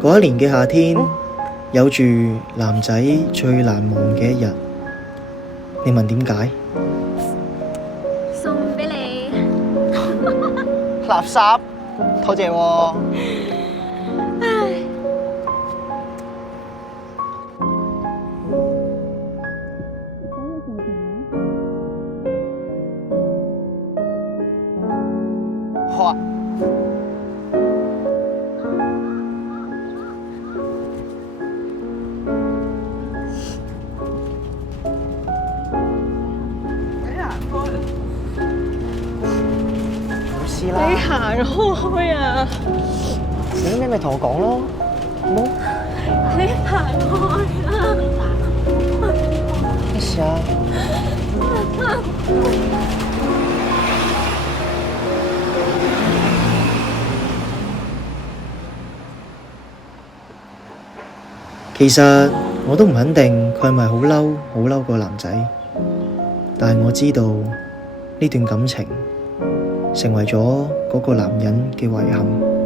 嗰一年嘅夏天，有住男仔最難忘嘅一日。你問點解？送俾你。垃圾，多謝喎。唉，好啊。冇事啦。你行開啊！有啲咩咪同我講咯，好冇？你行開啊！咩事啊？其實我都唔肯定佢係咪好嬲個男仔，但係我知道呢段感情成為咗嗰個男人嘅遺憾。